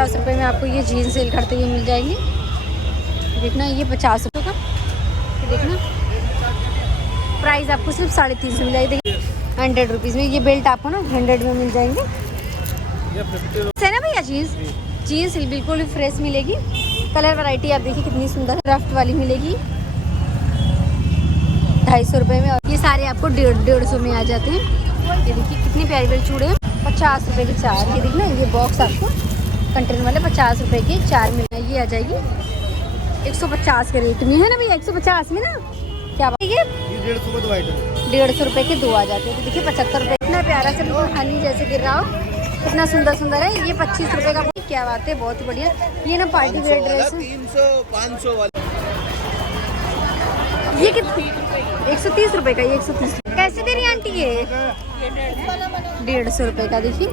50 रुपये में आपको ये जीन्स सेल करते हुए मिल जाएगी। देखना ये 50 रुपये का, देखना प्राइस आपको सिर्फ 350 मिल जाएगी। देखिए 100 रुपीज़ में ये बेल्ट आपको ना 100 में मिल जाएंगे। है ना भैया जीन्स बिल्कुल फ्रेश मिलेगी। कलर वैरायटी आप देखिए कितनी सुंदर रफ्ट वाली मिलेगी 250 रुपये में। और ये सारे आपको 150 में आ जाते हैं। ये देखिए कितनी प्यारी प्यारी चूड़े हैं, 50 रुपये के 4। ये देखना ये बॉक्स आपको कंटेनर वाले 50 रुपये के 4 मिलना। ये आ जाएगी 150 के रेट में, है ना भैया 150 में ना। क्या बात है, 150 रुपये के 2 आ जाते हैं। तो देखिए 75 रुपये। इतना प्यारा से बिल्कुल हनी जैसे गिर रहा हो, कितना सुंदर है। ये 25 रुपये का, क्या बात है, बहुत ही बढ़िया। ये ना पार्टी वेयर ड्रेस है। 300-500 वाले ये कितनी 130 रुपये का। ये 130 कैसे दे रही है आंटी? ये 150 रुपये का। देखिए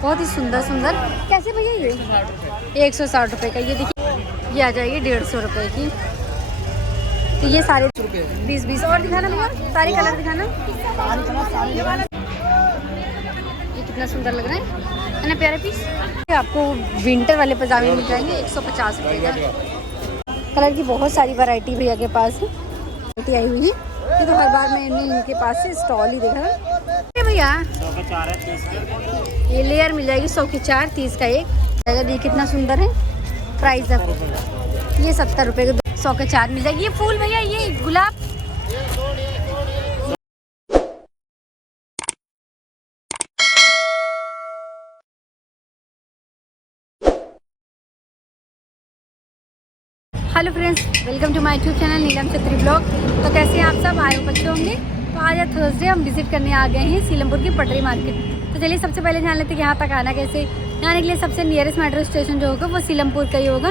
बहुत ही सुंदर। कैसे भैया ये 160 रुपये का। ये देखिए ये आ जाएगी 150 रुपये की। तो ये सारे 20 और दिखाना भैया, सारे कलर दिखाना। ये कितना सुंदर लग रहा है ना, प्यारे पीस। आपको विंटर वाले पजामे मिल जाएंगे 150 रुपये का। कलर की बहुत सारी वैरायटी भैया के पास है, आई हुई है। ये तो हर बार मैंने इनके पास से स्टॉल ही देखा है भैया। 100 का 4 है, 30 का। ये लेयर मिल जाएगी 100 की 4, 30 का 1। ये कितना सुंदर है। प्राइस ये 70 रुपये के 100 के 4 मिल जाएगी। ये फूल भैया, ये गुलाब hello friends, welcome to my YouTube channel Neelam Chhatri blog. तो कैसे हैं आप सब? आए हो बच्चे होंगे। तो आज थर्सडे हम विजिट करने आ गए हैं सीलमपुर की पटरी मार्केट। तो चलिए सबसे पहले जान लेते हैं कि यहाँ तक आना कैसे। आने के लिए सबसे नियरेस्ट मेट्रो स्टेशन जो होगा वो सीलमपुर का ही होगा।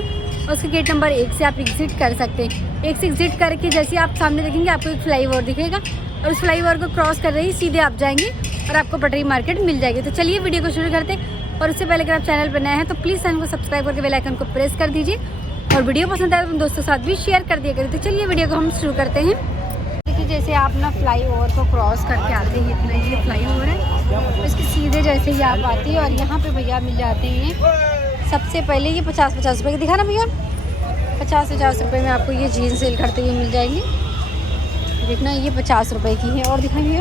उसके गेट नंबर 1 से आप एग्जिट कर सकते हैं। 1 से एग्जिट करके जैसे आप सामने देखेंगे आपको एक फ्लाईओवर दिखेगा, और उस फ्लाईओवर को क्रॉस कर रही सीधे आप जाएंगे और आपको पटरी मार्केट मिल जाएगी। तो चलिए वीडियो को शुरू करते हैं। और उससे पहले अगर आप चैनल पर नए हैं तो प्लीज़ चैनल को सब्सक्राइब करके बेल आइकन को प्रेस कर दीजिए, और वीडियो पसंद आए तो अपने दोस्तों के साथ भी शेयर कर दिया करें। तो चलिए वीडियो को हम शुरू करते हैं। देखिए जैसे आप ना फ्लाईओवर को क्रॉस करके आते हैं, इतना ये फ्लाईओवर है, इसके सीधे जैसे ही आप आते हैं और यहाँ पे भैया मिल जाते हैं सबसे पहले ये 50-50 रुपये के। दिखा ना भैया 50-50 रुपये में आपको ये जीन्स सेल करते हुए मिल जाएंगी। देखना ये 50 रुपये की है। और दिखाइए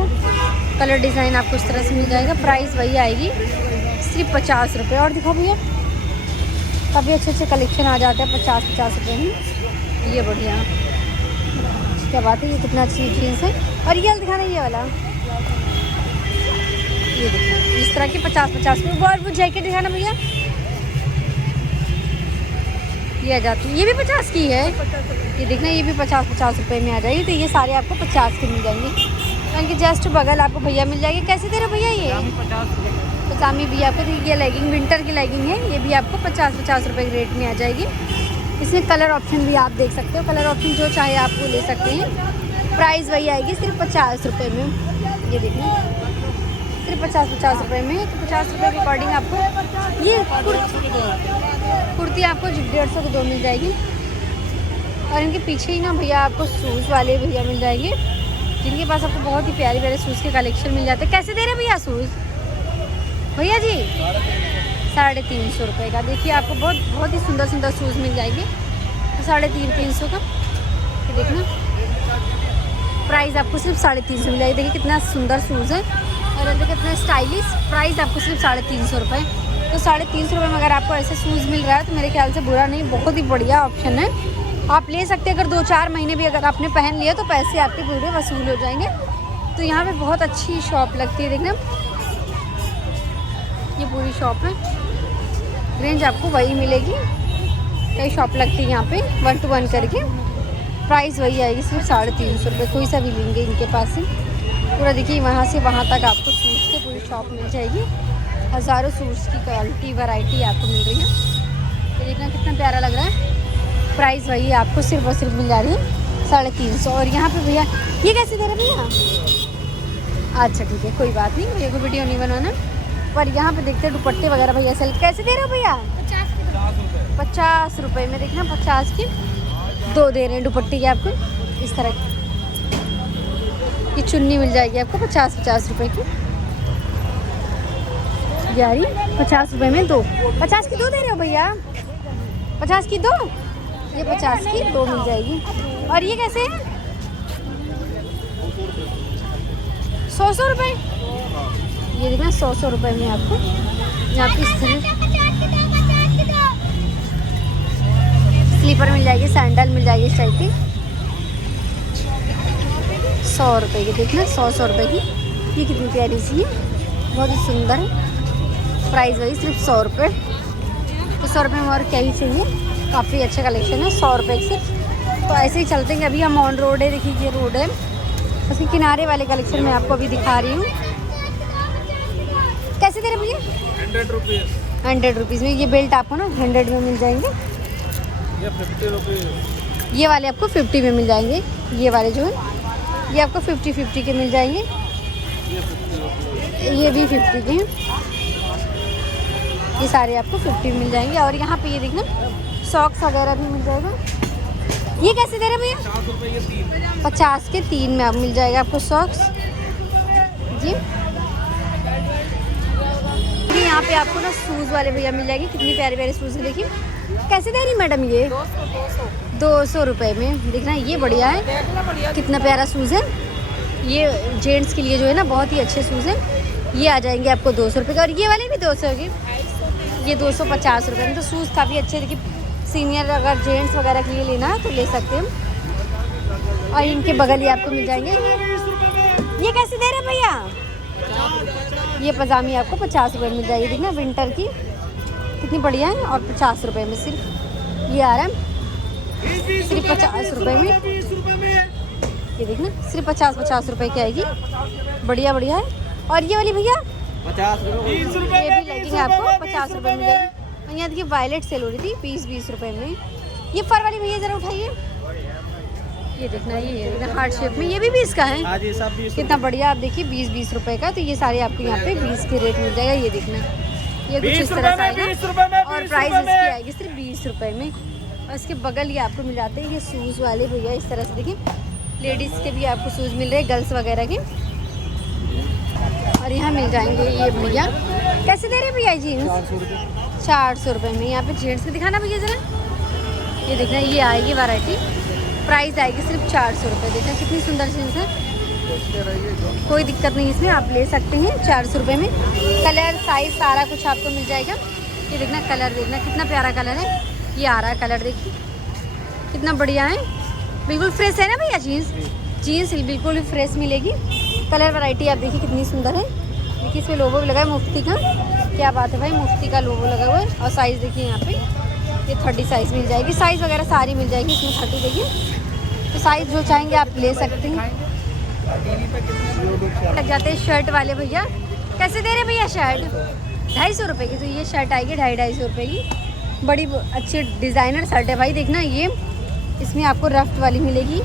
कलर डिज़ाइन आपको इस तरह से मिल जाएगा। प्राइस वही आएगी सिर्फ 50 रुपये। और दिखाओ भैया काफ़ी अच्छे कलेक्शन आ जाते हैं 50-50 रुपये में। ये बढ़िया, क्या बात है। ये कितना अच्छी जीन्स है। और ये दिखाना ये वाला, ये देखना इस तरह की 50-50 रुपये। और वो जैकेट दिखाना भैया, ये आ जाती है, ये भी 50 की है। ये देखना ये भी 50-50 रुपये में आ जाएगी। तो ये सारे आपको 50 के मिल जाएंगे। यानी कि जस्ट बगल आपको भैया मिल जाएगी। कैसे दे रहे भैया? ये पजामी भी आपको, ये लेगिंग विंटर की लेगिंग है, ये भी आपको 50-50 रुपये के रेट में आ जाएगी। इसमें कलर ऑप्शन भी आप देख सकते हो, कलर ऑप्शन जो चाहे आप वो ले सकते हैं। प्राइस वही आएगी सिर्फ 50 रुपये में। ये देखना सिर्फ 50-50 रुपये में। तो 50 रुपये के अकॉर्डिंग आपको ये कुर्ती आपको 150 के 2 मिल जाएगी। और इनके पीछे ही ना भैया आपको शूज़ वाले भैया मिल जाएंगे, जिनके पास आपको बहुत ही प्यारे प्यारे शूज़ के कलेक्शन मिल जाते हैं। कैसे दे रहे भैया शूज़ भैया जी? 350 रुपये का। देखिए आपको बहुत ही सुंदर शूज़ मिल जाएंगे 350 का। तो देखना प्राइस आपको सिर्फ 350 मिल जाएगी। देखिए कितना सुंदर शूज़ है, और देखिए कितना स्टाइलिश। प्राइस आपको सिर्फ 350 रुपये। तो 350 रुपये में अगर आपको ऐसे शूज़ मिल रहा है तो मेरे ख्याल से बुरा नहीं, बहुत ही बढ़िया ऑप्शन है। आप ले सकते हैं। अगर 2-4 महीने भी अगर आपने पहन लिया तो पैसे आपके पूरे वसूल हो जाएंगे। तो यहाँ पे बहुत अच्छी शॉप लगती है। देखना ये पूरी शॉप है, रेंज आपको वही मिलेगी। कई शॉप लगती है यहाँ पे 1 to 1 करके। प्राइस वही आएगी सिर्फ 350 रुपये। कोई सा भी लेंगे इनके पास से पूरा। देखिए वहाँ से वहाँ तक आपको सूट्स की पूरी शॉप मिल जाएगी। हज़ारों सूट्स की क्वालिटी वैरायटी आपको मिल रही है। ये देखना कितना प्यारा लग रहा है। प्राइस वही आपको सिर्फ और सिर्फ मिल जा रही है 350। और यहाँ पे भैया ये कैसे दे रहे भैया? अच्छा ठीक है, कोई बात नहीं, मेरे को वीडियो नहीं बनाना। पर यहाँ पे देखते हैं दुपट्टे वगैरह भैया सेल कैसे दे रहे हो भैया? 50 रुपये में। देखना 50 की 2 दे रहे हैं दुपट्टे के आपको इस तरह की। ये चुन्नी मिल जाएगी आपको 50-50 रुपये की। यारी 50 रुपए में 2। 50 की 2 दे रहे हो भैया? 50 की 2? ये 50 की 2 मिल जाएगी। और ये कैसे है? 100 रुपए। ये देखना 100 रुपए में आपको यहाँ पे इस तरह स्लीपर मिल जाएगी, सैंडल मिल जाएगी इस टाइप की। 100 रुपए की, देखना 100 रुपए की। ये कितनी प्यारी सी है, बहुत ही सुंदर है। प्राइस वही सिर्फ 100 रुपये। तो 100 रुपये में और क्या ही चाहिए, काफ़ी अच्छा कलेक्शन है 100 रुपये की सिर्फ। तो ऐसे ही चलते हैं, अभी हम ऑन रोड है, देखिए ये रोड है, उसके किनारे वाले कलेक्शन मैं आपको अभी दिखा रही हूँ। कैसे दे रहे भैया? 100 रुपीज़। 100 रुपीज़ में ये बेल्ट आपको ना 100 में मिल जाएंगे। ये 50 रुपीज़। ये वाले आपको 50 में मिल जाएंगे। ये वाले जो है ये आपको 50 के मिल जाएंगे। ये भी 50 के हैं। ये सारे आपको 50 में मिल जाएंगे। और यहाँ पे ये देखना सॉक्स वगैरह भी मिल जाएगा। ये कैसे दे रहे भैया? 50 रुपये के 3। 50 के 3 में आप मिल जाएगा आपको सॉक्स जी। यहाँ पे आपको ना शूज़ वाले भैया मिल जाएंगे। कितनी प्यारे प्यारे शूज़ है, देखिए। कैसे दे रही मैडम ये? 200 रुपये में। देखना ये बढ़िया है, कितना प्यारा शूज़ है। ये जेंट्स के लिए जो है ना बहुत ही अच्छे शूज़ हैं। ये आ जाएंगे आपको 200 रुपये का। और ये वाले भी 200 के, ये 250 रुपये में। तो शूज़ काफ़ी अच्छे, देखिए सीनियर अगर जेंट्स वगैरह के लिए लेना है तो ले सकते हैं। और इनके बगल ही आपको मिल जाएंगे। ये कैसे दे रहे भैया? ये पजामी आपको 50 रुपये में मिल जाएगी। देखना विंटर की कितनी बढ़िया है। और 50 रुपये में सिर्फ ये आ रहा है, सिर्फ 50 रुपये में। ये देखना सिर्फ 50 रुपये की आएगी। बढ़िया बढ़िया है। और ये वाली भैया 50 रुपये। ये भी लगेंगे आपको 50 रुपये में मिलेगी। और यहाँ देखिए वायलेट सेल हो रही थी 20 रुपये में। ये फर वाली भैया ज़रा उठाइए। ये देखना ये हार्ट शेप में, ये भी 20 का है। हाँ जी, सब 20। कितना बढ़िया, आप देखिए 20 रुपए का। तो ये सारे आपको यहाँ पे 20 के रेट मिल जाएगा। ये देखना ये कुछ इस तरह से आएगा। और प्राइस इसकी आएगी सिर्फ 20 रुपए में। और इसके बगल ये आपको मिल जाते हैं ये शूज़ वाले भैया। इस तरह से देखिए लेडीज़ के भी आपको शूज़ मिल रहे हैं, गर्ल्स वगैरह के। और यहाँ मिल जाएंगे ये भैया। कैसे दे रहे हैं भैया जीन्स? 400 रुपये में। यहाँ पे जेंट्स के दिखाना भैया ज़रा। ये देखना ये आएगी वैरायटी, प्राइस आएगी सिर्फ 400 रुपये। देखना कितनी सुंदर जीन्स है, कोई दिक्कत नहीं इसमें, आप ले सकते हैं 400 रुपये में। कलर साइज सारा कुछ आपको मिल जाएगा। ये देखना कलर, देखना कितना प्यारा कलर है। ये आ रहा है कलर, देखिए कितना बढ़िया है, बिल्कुल फ्रेश है ना भैया। जीन्स बिल्कुल फ्रेश मिलेगी। कलर वैरायटी आप देखिए कितनी सुंदर है। देखिए इसमें लोगो भी लगा है मुफ्ती का, क्या बात है भाई, मुफ्ती का लोगो लगा हुआ है। और साइज़ देखिए यहाँ पे ये 30 साइज़ मिल जाएगी। साइज़ वगैरह सारी मिल जाएगी इसमें 30। देखिए तो साइज़ जो चाहेंगे आप ले सकते हैं। लग जाते हैं शर्ट वाले भैया। कैसे दे रहे भैया शर्ट? 250 रुपये की। तो ये शर्ट आएगी 250 रुपये की। बड़ी अच्छी डिज़ाइनर शर्ट है भाई। देखना ये इसमें आपको रफ्ट वाली मिलेगी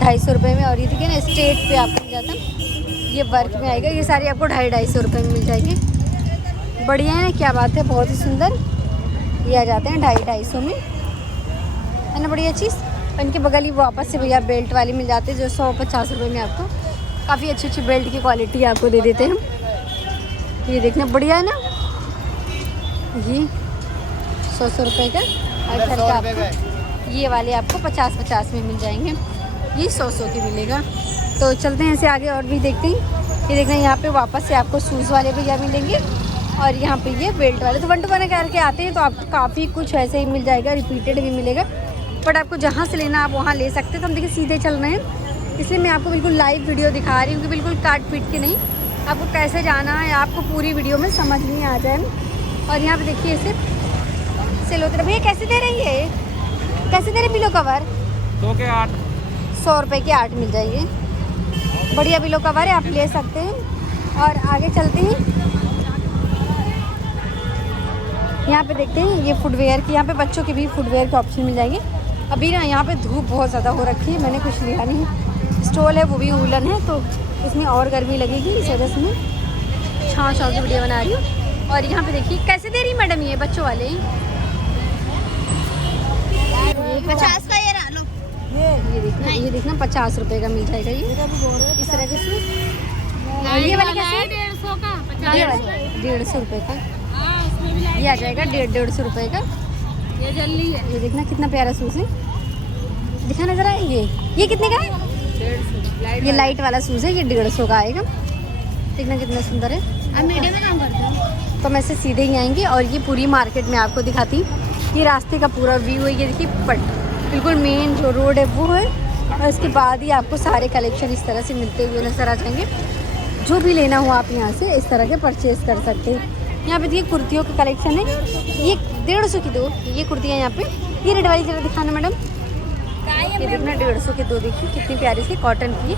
250 रुपये में। और ये देखिए ना स्ट्रेट पे आपको मिल जाता है, ये वर्क में आएगा। ये सारी आपको 250 रुपये में मिल जाएगी। बढ़िया है ना, क्या बात है, बहुत ही सुंदर। ये आ जाते हैं 250 में, है ना बढ़िया चीज़। इनके बगल ही वापस से भैया बेल्ट वाली मिल जाते हैं जो 150 रुपये में आपको काफ़ी अच्छी अच्छी बेल्ट की क्वालिटी आपको दे देते हैं। ये देखना बढ़िया है ना, ये 100 रुपये का। और घर का आपको ये वाले आपको 50 में मिल जाएंगे। ये 100 के मिलेगा। तो चलते हैं ऐसे आगे और भी देखते हैं। ये देखना यहाँ पे वापस से आपको शूज़ वाले भैया मिलेंगे। और यहाँ पे ये बेल्ट वाले। तो 1 to 1 करके आते हैं तो आपको काफ़ी कुछ ऐसे ही मिल जाएगा, रिपीटेड भी मिलेगा। बट आपको जहाँ से लेना आप वहाँ ले सकते हैं। तो हम देखिए सीधे चल रहे हैं, इसलिए मैं आपको बिल्कुल लाइव वीडियो दिखा रही हूँ कि बिल्कुल काट पीट के नहीं, आपको कैसे जाना है आपको पूरी वीडियो में समझ नहीं आ जाए। और यहाँ पे देखिए इसे सेल होते रहे। भैया कैसे दे रही है? कैसे दे रहे पिलो कवर? 2 के 8। 100 रुपये के 8 मिल जाएगी। बढ़िया पिलो कवर है, आप ले सकते हैं। और आगे चलते हैं, यहाँ पे देखते हैं ये फुटवेयर की, यहाँ पे बच्चों के भी फुटवेयर के ऑप्शन मिल जाएंगे। अभी ना यहाँ पे धूप बहुत ज़्यादा हो रखी है, मैंने कुछ लिया नहीं। स्टॉल है वो भी वूलन है, तो इसमें और गर्मी लगेगी, इस वजह से मैं छाँव की वीडियो बना रही हूँ। और यहाँ पे देखिए कैसे दे रही मैडम ये बच्चों वाले? 50 का ये रहा लो। ये देखना 50 रुपये का मिल जाएगा ये इस तरह के सूट। ये वाले कैसे? 150 का ये वाली 150 रुपये का, ये आ जाएगा 150 रुपये का। ये जल्दी है। ये देखना कितना प्यारा शूज़ है, दिखाना ज़रा। ये कितने का है? 150। ये लाइट वाला शूज़ है, ये 150 का आएगा। देखना कितना सुंदर है। अब मीडियम में काम करते हैं। तो मैं से सीधे ही आएंगे और ये पूरी मार्केट में आपको दिखाती हूँ। ये रास्ते का पूरा व्यू है, ये देखिए बिल्कुल मेन जो रोड है वो है, और इसके बाद ही आपको सारे कलेक्शन इस तरह से मिलते हुए नजर आ जाएंगे। जो भी लेना हो आप यहाँ से इस तरह के परचेज कर सकते हैं। यहाँ पे देखिए कुर्तियों का कलेक्शन है, ये 150 की 2 ये कुर्तियाँ यहाँ पे। ये रेड वाली जरा दिखाना मैडम। ये देखना 150 की 2, देखिए कितनी प्यारी सी कॉटन की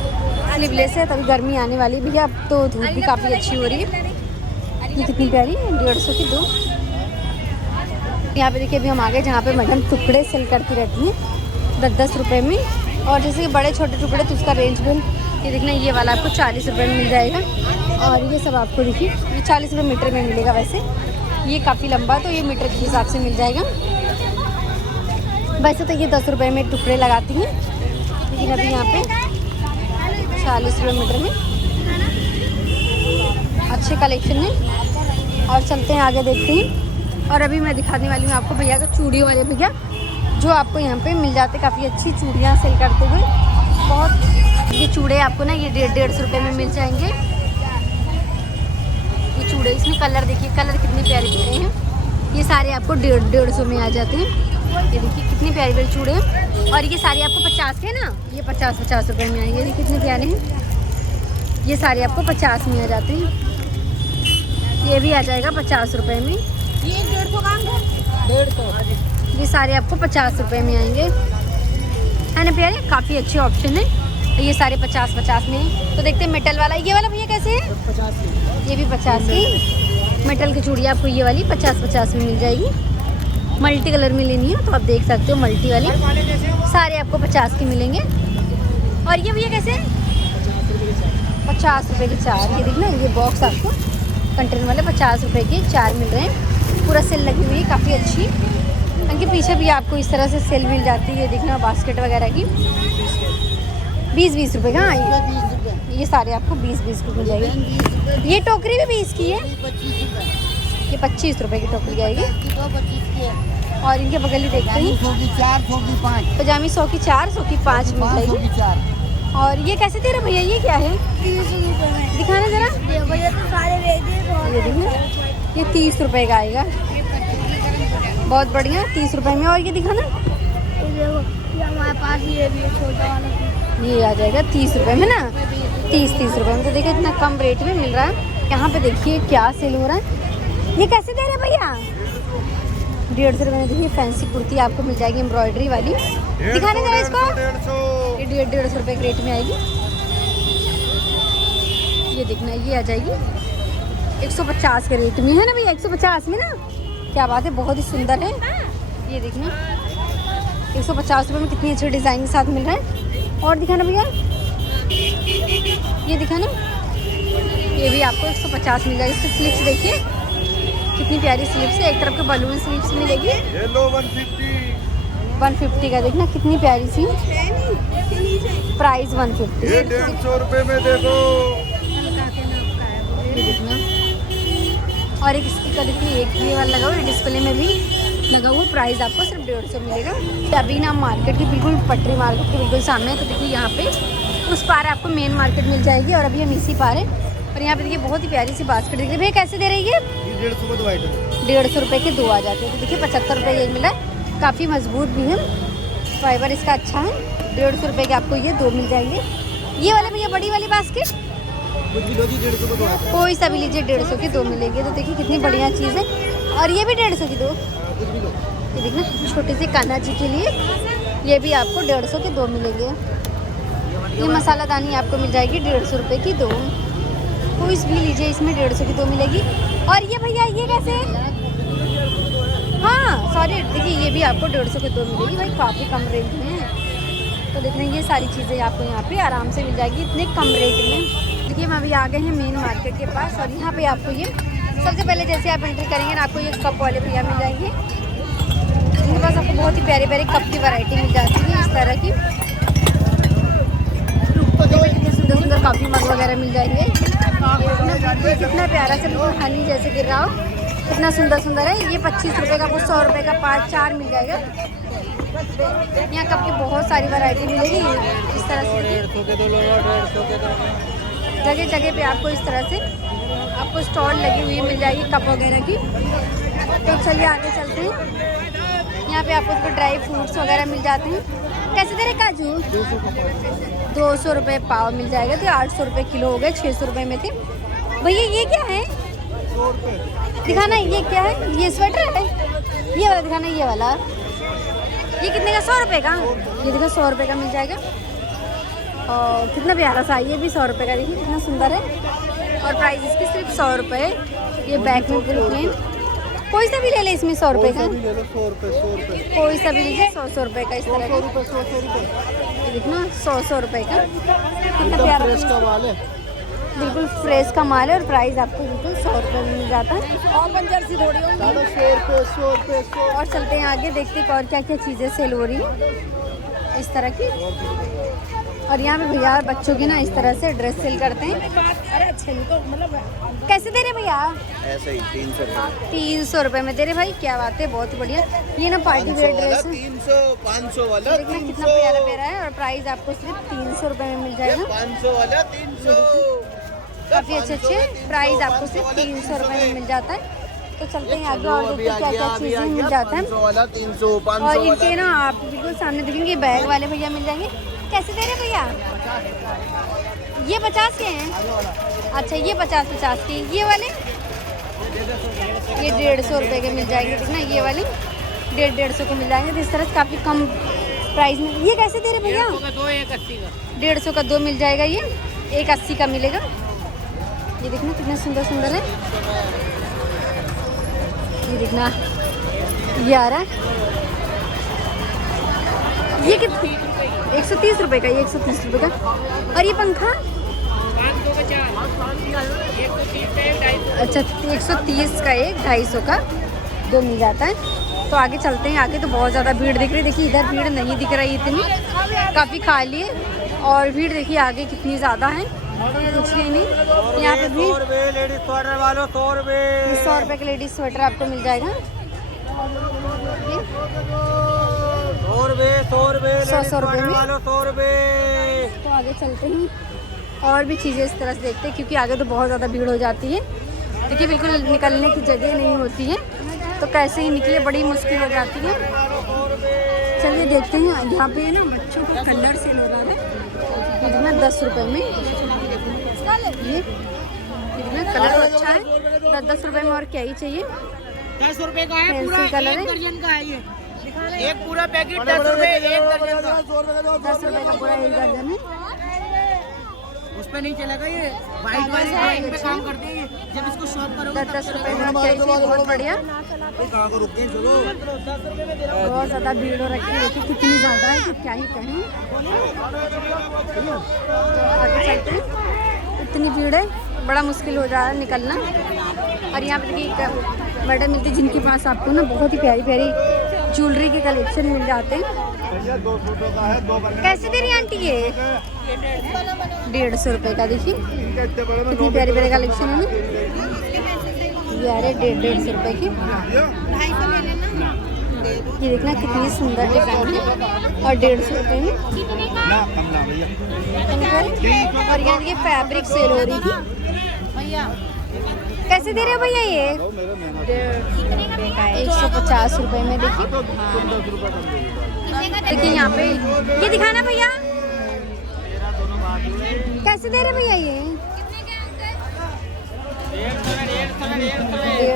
स्लीवलेस है। तभी गर्मी आने वाली भैया, अब तो धूप भी काफ़ी अच्छी हो रही है। ये कितनी प्यारी है, 150 की 2। यहाँ पे देखिए अभी हम आ गए जहाँ पे मैडम टुकड़े सेल करती रहती हैं 10-10 रुपये में, और जैसे कि बड़े छोटे टुकड़े तो उसका रेंज भी ये देखना, ये वाला आपको 40 रुपये में मिल जाएगा। और ये सब आपको देखिए ये 40 रुपये मीटर में मिलेगा। वैसे ये काफ़ी लंबा, तो ये मीटर के हिसाब से मिल जाएगा। वैसे तो ये 10 रुपये में टुकड़े लगाती हैं, लेकिन अभी यहाँ पे 40 रुपये मीटर में अच्छे कलेक्शन है। और चलते हैं आगे, देखते हैं। और अभी मैं दिखाने वाली हूँ आपको भैया का चूड़ियों वाले भैया, जो आपको यहाँ पे मिल जाते, काफ़ी अच्छी चूड़ियाँ सेल करते हुए। बहुत ये चूड़े आपको ना ये 150 रुपये में मिल जाएंगे। ये चूड़े, इसमें कलर देखिए, कलर कितने प्यारे प्यारे हैं। ये सारे आपको 150 में आ जाते हैं। ये देखिए कितनी प्यारी प्यारी चूड़े हैं, और ये सारे आपको 50 के ना, ये 50-50 रुपये में आएंगे। ये कितने प्यारे हैं, ये सारे आपको 50 में आ जाते हैं। ये भी आ जाएगा 50 रुपये में। ये 150 का 150। ये सारे आपको 50 रुपये में आएंगे, है ना प्यारे। काफ़ी अच्छे ऑप्शन है। ये सारे 50-50 में हैं। तो देखते हैं मेटल वाला, ये वाला भैया कैसे है? 50 की। ये भी 50 की मेटल की चूड़ी आपको ये वाली 50-50 में मिल जाएगी। मल्टी कलर में लेनी है तो आप देख सकते हो, मल्टी वाली सारे आपको 50 की मिलेंगे। और ये भैया कैसे? 50 रुपये के 4। ये देखना, ये बॉक्स आपको कंटेनर वाले 50 रुपये के 4 मिल रहे हैं। पूरा सेल लगी हुई है, काफ़ी अच्छी। उनके पीछे भी आपको इस तरह से सेल मिल जाती है। ये देखना बास्केट वगैरह की 20-20 रुपये का। हाँ, ये सारे आपको 20-20 रुपये मिल जाएगी। ये टोकरी भी 20 की है, ये 25 रुपये की टोकरी आएगी। और इनके बगल ही देखते हैं, 400 की 5, पजामी 100 की 4, 100 की 5 मिल जाएगी। 4। और ये कैसे दे रहे भैया, ये क्या है? दिखाना जरा। ये देखना, ये 30 रुपये का आएगा, बहुत बढ़िया, 30 रुपये में। और ये दिखाना, हमारे पास ये भी है छोटा वाला, ये आ जाएगा 30 रुपये में ना, 30 रुपये में। तो देखिए इतना कम रेट में मिल रहा है। यहाँ पे देखिए क्या सेल हो रहा है। ये कैसे दे रहे भैया? 150 रुपये में। देखिए फैंसी कुर्ती आपको मिल जाएगी एम्ब्रॉयडरी वाली। दिखाने जरा इसको, ये 150 रुपये के रेट में आएगी। ये देखना, ये आ जाएगी 150 के रेट में, है ना भैया? 150 में ना, क्या बात है, बहुत ही सुंदर है। ये देखना 150 रुपये में कितनी अच्छी डिज़ाइन के साथ मिल रहा है। और दिखाना भैया, ये दिखाना, ये भी आपको 150 मिल जाएगी। इसकी स्लिप्स देखिए कितनी प्यारी स्लिप्स है, एक तरफ के बलून स्लिप्स मिलेगी। ये लो 150 का, देखना कितनी प्यारी सी, प्राइस 150। ये 150 रुपये में देखो। ये देखना, और एक स्टिकर देखिए, एक ये वाला लगा हुआ है, डिस्प्ले में भी लगा हुआ। प्राइस आपको सिर्फ 150 मिलेगा। अभी ना मार्केट की बिल्कुल पटरी मार्केट के बिल्कुल सामने है। तो देखिए यहाँ पे उस पार आपको मेन मार्केट मिल जाएगी, और अभी हम इसी पार है। और यहाँ पे देखिए बहुत ही प्यारी सी बास्केट दिख रही है। भैया कैसे दे रही है? 150 रुपये के 2 आ जाते हैं। तो देखिए 75 रुपये ये मिला है, काफ़ी मजबूत भी है, फाइबर इसका अच्छा है। 150 रुपये के आपको ये 2 मिल जाएंगे। ये वाला भैया बड़ी वाली बास्केट कोई सा भी लीजिए, 150 की 2 मिलेंगे। तो देखिए कितनी बढ़िया चीज़ है। और ये भी 150 की 2। ये देखना छोटी सी कान्हा जी के लिए, ये भी आपको 150 के 2 मिलेंगे। ये मसालादानी आपको मिल जाएगी 150 रुपये की 2। कोई भी लीजिए, इसमें 150 की 2 मिलेगी। और ये भैया ये कैसे? हाँ सॉरी, देखिए ये भी आपको 150 के 2 मिलेगी। भाई काफ़ी कम रेट में है। तो देखना ये सारी चीज़ें आपको यहाँ पे आराम से मिल जाएगी इतने कम रेट में। देखिए हम अभी आ गए हैं मेन मार्केट के पास, और यहाँ पे आपको ये सबसे पहले जैसे आप एंट्री करेंगे ना, आपको ये कप वाले भैया मिल जाएंगे। इनके पास आपको बहुत ही प्यारे प्यारे कप की वैरायटी मिल जाती है इस तरह की। सुंदर सुंदर कॉफ़ी मग वगैरह मिल जाएंगे। कितना प्यारा सा बिल्कुल हनी जैसे गिर रहा हो, कितना सुंदर सुंदर है। ये 25 रुपये का, कुछ 100 रुपये का 5-4 मिल जाएगा। यहाँ कप की बहुत सारी वैरायटी मिलेगी इस तरह से। जगह जगह पे आपको इस तरह से आपको स्टॉल लगी हुई मिल जाएगी कप वगैरह की। तो चलिए आगे चलते हैं। यहाँ पे आपको ड्राई फ्रूट्स वगैरह मिल जाते हैं। कैसे दे रहे काजू? 200 रुपये पाव मिल जाएगा। तो 800 रुपये किलो हो गए, 600 रुपये में थे। भैया ये क्या है? दिखाना, ये क्या है? ये स्वेटर है? ये वाला दिखाना, ये वाला। ये कितने का? 100 रुपये का। ये देखो 100 रुपये का मिल जाएगा। और कितना प्यारा सा, ये भी 100 रुपये का। देखिए कितना सुंदर है। और प्राइस इसकी सिर्फ 100 रुपये। ये बैक में पूरी प्लेन, कोई सा भी ले ले इसमें 100 रुपये का। 100 रुपये कोई सा भी लीजिए 100 रुपये का। इस तरह का 100 रुपये देखना, 100 रुपये का। कितना प्यारा फ्रेश का माल है, बिल्कुल फ्रेश का माल है। और प्राइस आपको बिल्कुल 100 रुपये में मिल जाता है। और पंजरसी थोड़ी होगी। 100 रुपये। और चलते हैं आगे, देखते हैं और क्या क्या चीज़ें सेल हो रही हैं इस तरह की। और यहाँ पे भैया बच्चों की ना इस तरह से ड्रेस सेल करते हैं। अरे अच्छे तो मतलब कैसे दे रहे भैया? ऐसे ही 300 रुपये। 300 रुपये में दे रहे भाई, क्या बात है, बहुत बढ़िया। ये ना पार्टी वेयर ड्रेस है। 300, 500 वाला देखना कितना प्यारा प्यारा है। और प्राइस आपको सिर्फ 300 रुपये में मिल जाएगा। 500 वाला 300। काफ़ी अच्छे प्राइस आपको सिर्फ 300 रुपये में मिल जाता है। तो चलते हैं आगे और देखते हैं क्या क्या चीज़ें मिल जाता है। 500 वाला 300, 500 और वाला। इनके ना आप बिल्कुल सामने देखेंगे बैग वाले भैया मिल जाएंगे। कैसे दे रहे भैया? ये 50 के हैं। अच्छा ये 50 के। ये वाले ये 150 रुपये के मिल जाएंगे। देखना ये वाले 150 को मिल जाएंगे। तो इस तरह से काफ़ी कम प्राइस में। ये कैसे दे रहे भैया? 150 का 2 मिल जाएगा। ये 180 का मिलेगा। ये देखना कितना सुंदर सुंदर है। ये देखना, ये आ रहा है। ये कितने? 130 रुपये का। ये 130 रुपये का। और ये पंखा? अच्छा 130 का एक, 250 का 2 मिल जाता है। तो आगे चलते हैं। आगे तो बहुत ज़्यादा भीड़ दिख रही है। देखिए इधर भीड़ नहीं दिख रही इतनी, काफ़ी खाली है। और भीड़ देखिए आगे कितनी ज़्यादा है, पूछिए नहीं। यहाँ पे भी 100 रुपये। 100 रुपये का लेडीज स्वेटर आपको मिल जाएगा। 100 रुपये 100 रुपये में। 100 रुपये। तो आगे चलते हैं और भी चीज़ें इस तरह से देखते हैं, क्योंकि आगे तो बहुत ज़्यादा भीड़ हो जाती है। देखिए बिल्कुल निकलने की जगह नहीं होती है, तो कैसे ही निकले, बड़ी मुश्किल हो जाती है। चलिए देखते हैं। यहाँ पे ना बच्चों का कलर सेल हो रहा है। ये देखना 10 रुपये में। ये देखना कलर तो अच्छा है। 10 रुपये में और क्या ही चाहिए। 10 रुपए का है, पूरा पेंसिल कलर है। एक दर्जन का है ये। एक पूरा पैकेट 10 रुपए, एक दर्जन का। 10 रुपये का पूरा एक दर्जन है। उस पे नहीं चलेगा ये, वाइट वाली ड्राइंग पे काम करते हैं। जब इसको शॉप करोगे 10 रुपये में और क्या ही चाहिए। बहुत बढ़िया। बहुत ज़्यादा भीड़ हो रखी है। देखिए कितनी ज़्यादा है, तो क्या ही कहें। आगे चलते हैं। इतनी भीड़ है, बड़ा मुश्किल हो रहा है निकलना। और यहाँ पे देखिए मैडम मिलती है जिनके पास आपको ना बहुत ही प्यारी प्यारी ज्वेलरी के कलेक्शन मिल जाते हैं। कैसे दे रही आंटी ये? 150 रुपये का। देखिए कितनी प्यारी प्यारी कलेक्शन है ना। ये आ रहे 150 रुपये की। ये देखना कितनी सुंदर डिजाइन है। और 150 रुपये में। और यहाँ देखिए फैब्रिक सेल हो रही थी। कैसे दे रहे हो भैया ये? 150 रुपये में। देखिए देखिए यहाँ पे ये दिखाना भैया। कैसे दे रहे भैया ये?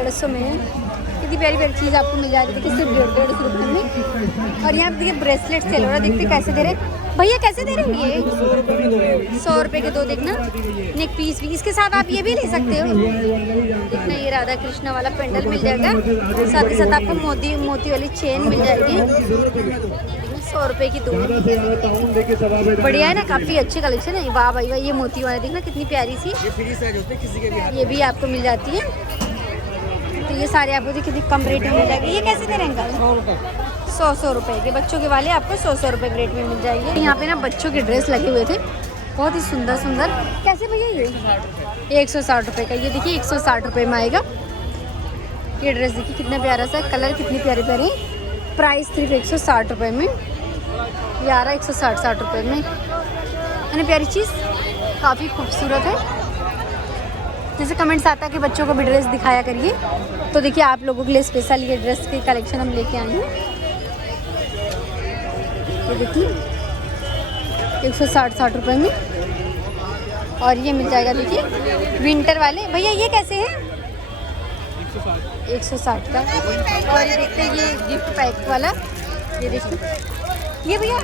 150 में। कितनी प्यारी प्यारी चीज़ आपको मिल जाती है। देखिए सिर्फ 150 रुपये में। और यहाँ पे देखिए ब्रेसलेट सेल हो रहा है। देखते कैसे दे रहे भैया। कैसे दे रहे हो ये? 100 रुपये के 2। देखना नेक पीस भी। इसके साथ आप ये भी ले सकते हो। देखना ये राधा कृष्ण वाला पेंडल मिल जाएगा। साथ ही साथ आपको मोती वाली चेन मिल जाएगी। 100 रुपये की 2। बढ़िया है ना, काफ़ी अच्छी कलेक्शन है। वाह भाई वाह, ये मोती वाला देखना कितनी प्यारी सी। ये भी आपको मिल जाती है। तो ये सारे आपको कितनी कम रेट में मिल जाएगी। ये कैसे दे रहे हैं अंकल? 100 रुपये के। बच्चों के वाले आपको 100 रुपये के रेट में मिल जाएंगे। यहाँ पे ना बच्चों के ड्रेस लगे हुए थे। बहुत ही सुंदर सुंदर। कैसे भैया ये? 160 रुपये का। ये देखिए 160 रुपये में आएगा। ये ड्रेस देखिए कितना प्यारा सा, कलर कितने प्यारे प्यारे हैं। प्राइस सिर्फ 160 रुपये में। ये आ रहा है 160 रुपये में, है ना। प्यारी चीज़, काफ़ी खूबसूरत है। जैसे कमेंट्स आता है कि बच्चों को भी ड्रेस दिखाया करिए, तो देखिए आप लोगों के लिए स्पेशल ये ड्रेस की कलेक्शन हम लेके आए हैं। ये देखिए 160 रुपये में, और ये मिल जाएगा देखिए विंटर वाले। भैया ये कैसे हैं? 160 का। और ये देखते हैं ये गिफ्ट पैक वाला, ये देखिए ये भैया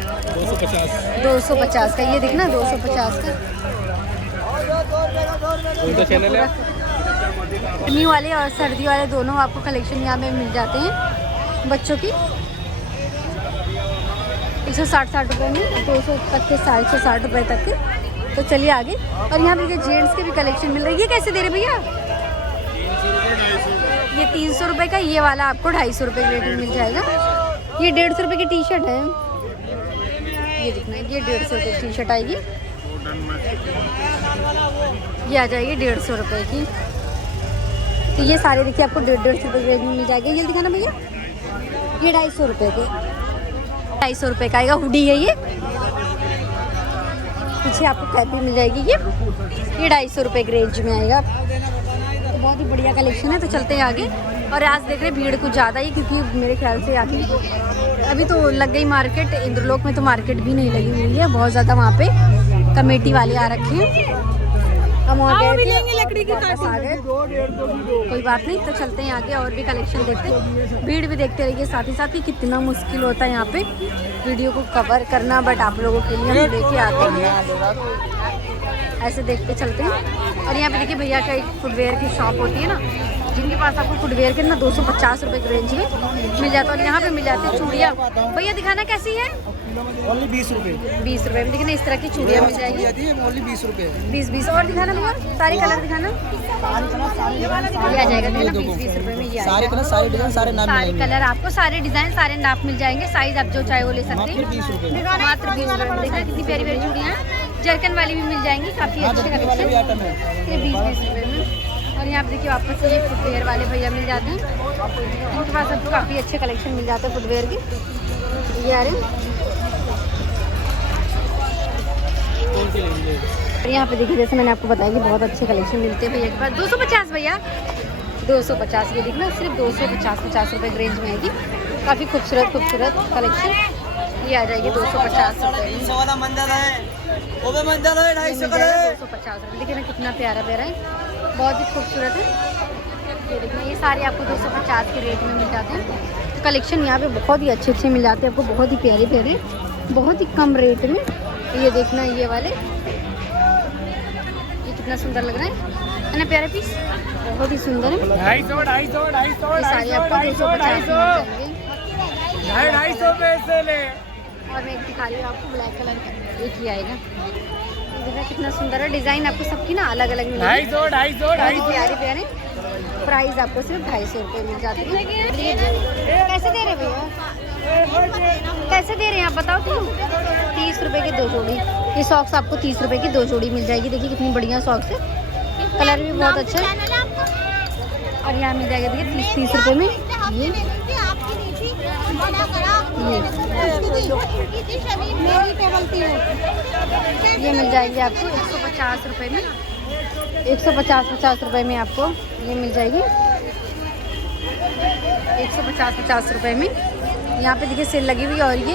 250 का। ये देखना 250 का। गर्मी वाले और सर्दी वाले दोनों आपको कलेक्शन यहाँ पे मिल जाते हैं बच्चों की। 160 रुपये में 200 तक के 160 रुपये तक के। तो चलिए आगे। और यहाँ पे जेंट्स के भी कलेक्शन मिल रही है। ये कैसे दे रहे भैया? ये 300 रुपये का। ये वाला आपको 250 रुपये के रेट में मिल जाएगा। ये 150 रुपये की टी शर्ट है। ये देखना, ये 150 रुपये की टी शर्ट आएगी। ये आ जाएगी 150 रुपये की। तो ये सारे देखिए आपको 150 रुपये के रेट में मिल जाएगा। ये दिखाना भैया, ये 250 रुपये के। 250 रुपये का आएगा। हुडी है ये, पीछे आपको कैप भी मिल जाएगी। ये 250 रुपये के रेंज में आएगा। तो बहुत ही बढ़िया कलेक्शन है। तो चलते हैं आगे। और आज देख रहे हैं भीड़ कुछ ज़्यादा ही, क्योंकि मेरे ख्याल से आगे अभी तो लग गई मार्केट। इंद्रलोक में तो मार्केट भी नहीं लगी हुई है, बहुत ज़्यादा वहाँ पे कमेटी वाले आ रखे हैं। हम वहाँ गए थे, लकड़ी की काट आ गए, कोई बात नहीं। तो चलते हैं आगे और भी कलेक्शन देखते हैं। भीड़ भी देखते रहिए साथ ही साथ ही। कितना मुश्किल होता है यहाँ पे वीडियो को कवर करना, बट आप लोगों के लिए हम लेके आते हैं। ऐसे देखते चलते हैं। और यहाँ पे देखिए भैया का एक फुटवेयर की शॉप होती है ना, जिनके पास आपको फुटवेयर के ना 250 रुपये के रेंज में मिल जाता है। और यहाँ पे मिल जाती है चूड़ियाँ। भैया दिखाना कैसी है? ओनली 20 रुपये। 20 रुपये में देखिए इस तरह की चूड़ियाँ मिल जाएगी। ओनली 20 रुपये। 20 और दिखाना भैया, सारे कलर दिखाना। ये आ जाएगा देखना 20 रुपये में। ये सारे कलर, सारे डिजाइन, सारे नाप सारे कलर आपको, सारे डिजाइन, सारे नाप मिल जाएंगे। साइज आप जो चाहे वो ले सकते हैं। 20 रुपये। मात्र 20 रुपये में। देखा कितनी प्यारी प्यारी चूड़ियाँ हैं। जरकन वाली भी मिल जाएंगी, काफ़ी अच्छे कलेक्शन। ये 20 रुपये में। और यहाँ पे देखिए वापस ये फुटवेयर वाले भैया मिल जाते हैं। इनके पास आपको काफ़ी अच्छे कलेक्शन मिल जाते हैं फुटवेयर के। ये आ रहे और यहाँ पे देखिए जैसे मैंने आपको बताया कि बहुत अच्छे कलेक्शन मिलते हैं भैया के पास। 250 भैया, 250। ये देखना सिर्फ 250 रुपये की रेंज में आएगी। काफ़ी खूबसूरत खूबसूरत कलेक्शन। ये आ जाएगी 250 रुपये में। 250 रुपये। देखिए ना कितना प्यारा प्यारा है, बहुत ही खूबसूरत है। ये देखना, ये सारे आपको 250 के रेट में मिल जाते हैं। तो कलेक्शन यहाँ पे बहुत ही अच्छे अच्छे मिल जाते हैं आपको, बहुत ही प्यारे प्यारे, बहुत ही कम रेट में। ये देखना, ये वाले, ये कितना सुंदर लग रहा है ना, प्यारा पीस, बहुत ही सुंदर है। 250 सारे आपको 250 में मिल जाएंगे। 250 से ले। और मैं एक दिखा रही हूँ आपको, ब्लैक कलर का एक ही आएगा। देखा कितना सुंदर है, डिज़ाइन आपको सबकी ना अलग अलग मिलेगी। 250 प्यारे प्यारे। प्राइस आपको सिर्फ 250 रुपये मिल जाती है। कैसे दे रहे भैया? कैसे दे रहे हैं आप बताओ तो? 30 रुपये की 2 जोड़ी। ये सॉक्स आपको 30 रुपये की 2 जोड़ी मिल जाएगी। देखिए कितनी बढ़िया सॉक्स है, कलर भी बहुत अच्छा है। और यहाँ मिल जाएगा देखिए 30 रुपये में। ये मिल जाएगी आपको 150 रुपये में। 150 रुपये में आपको ये मिल जाएगी। 150 रुपये में। यहाँ पे देखिए सेल लगी हुई है। और ये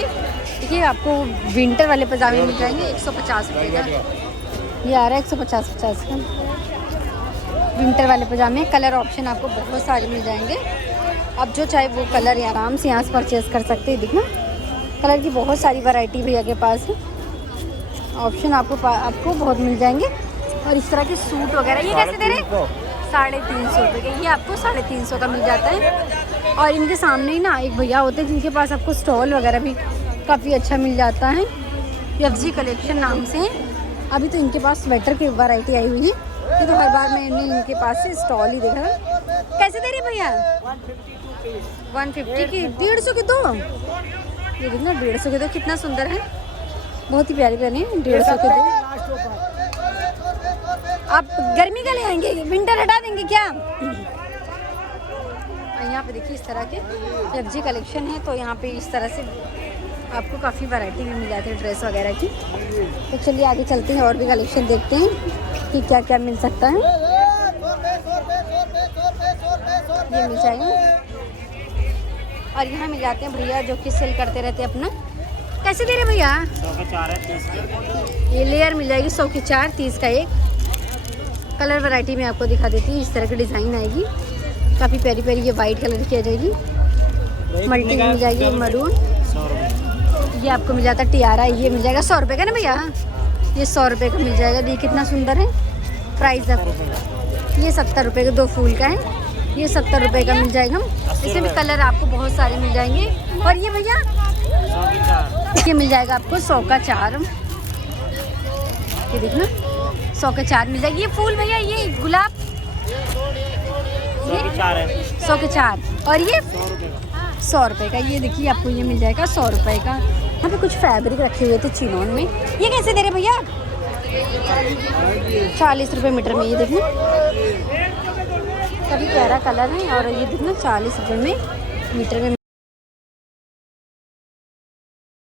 देखिए आपको विंटर वाले पजामे मिल जाएंगे 150 रुपये का। ये आ रहा है 150 का विंटर वाले पजामे। कलर ऑप्शन आपको बहुत सारे मिल जाएंगे, आप जो चाहे वो कलर ये आराम से यहाँ से परचेज़ कर सकते हैं। देखना कलर की बहुत सारी वैरायटी भैया के पास है। ऑप्शन आपको बहुत मिल जाएंगे। और इस तरह के सूट वगैरह ये कैसे दे रहे हैं? 350 रुपये के। ये आपको 350 का मिल जाता है। और इनके सामने ही ना एक भैया होते हैं जिनके पास आपको स्टॉल वगैरह भी काफ़ी अच्छा मिल जाता है। एफजी कलेक्शन नाम से है। अभी तो इनके पास स्वेटर की वैरायटी आई हुई है। ये तो हर बार मैंने इनके पास से स्टॉल ही देखा है। कैसे दे रहे भैया? 150 की 150 के 2। ये देखना 150 के 2 कितना सुंदर है, बहुत ही प्यारे प्यारे हैं। 150 के 2 आप गर्मी का ले आएंगे, विंटर हटा देंगे क्या? यहाँ पे देखिए इस तरह के एफजी कलेक्शन है, तो यहाँ पे इस तरह से आपको काफ़ी वैरायटी भी मिल जाती है ड्रेस वगैरह की। तो चलिए आगे चलते हैं और भी कलेक्शन देखते हैं कि क्या क्या मिल सकता है। ये मिल जाएगा और यहाँ मिल जाते हैं भैया जो कि सेल करते रहते हैं अपना। कैसे दे रहे भैया? 100 के 4 है, 30 के। ये लेयर मिल जाएगी 100 के 4, 30 का 1। कलर वैरायटी में आपको दिखा देती हूँ, इस तरह की डिज़ाइन आएगी, काफ़ी प्यारी प्यारी। ये वाइट कलर की आ जाएगी, मल्टी मिल जाएगी मरून। 100 रुपये। ये आपको मिल जाता है टियारा, ये मिल जाएगा 100 रुपये का ना भैया? ये 100 रुपये का मिल जाएगा। देखिए कितना सुंदर है। प्राइस ये 70 रुपये का 2 फूल का है, ये 70 रुपये का मिल जाएगा। इसमें भी कलर आपको बहुत सारे मिल जाएंगे। और ये भैया 100 के 4। ये मिल जाएगा आपको 100 का 4। ये देखना 100 का 4 मिल जाएगी। ये फूल भैया, ये गुलाब 100 के 4 है, 100 के 4। और ये 100 रुपये का। 100 रुपये का। ये देखिए आपको ये मिल जाएगा 100 रुपये का। यहाँ पे कुछ फैब्रिक रखे हुए थे चिनोन में। ये कैसे दे रहे भैया? 40 रुपये मीटर में। ये देखना काफ़ी प्यारा कलर है और ये देखना 40 रुपये में मीटर में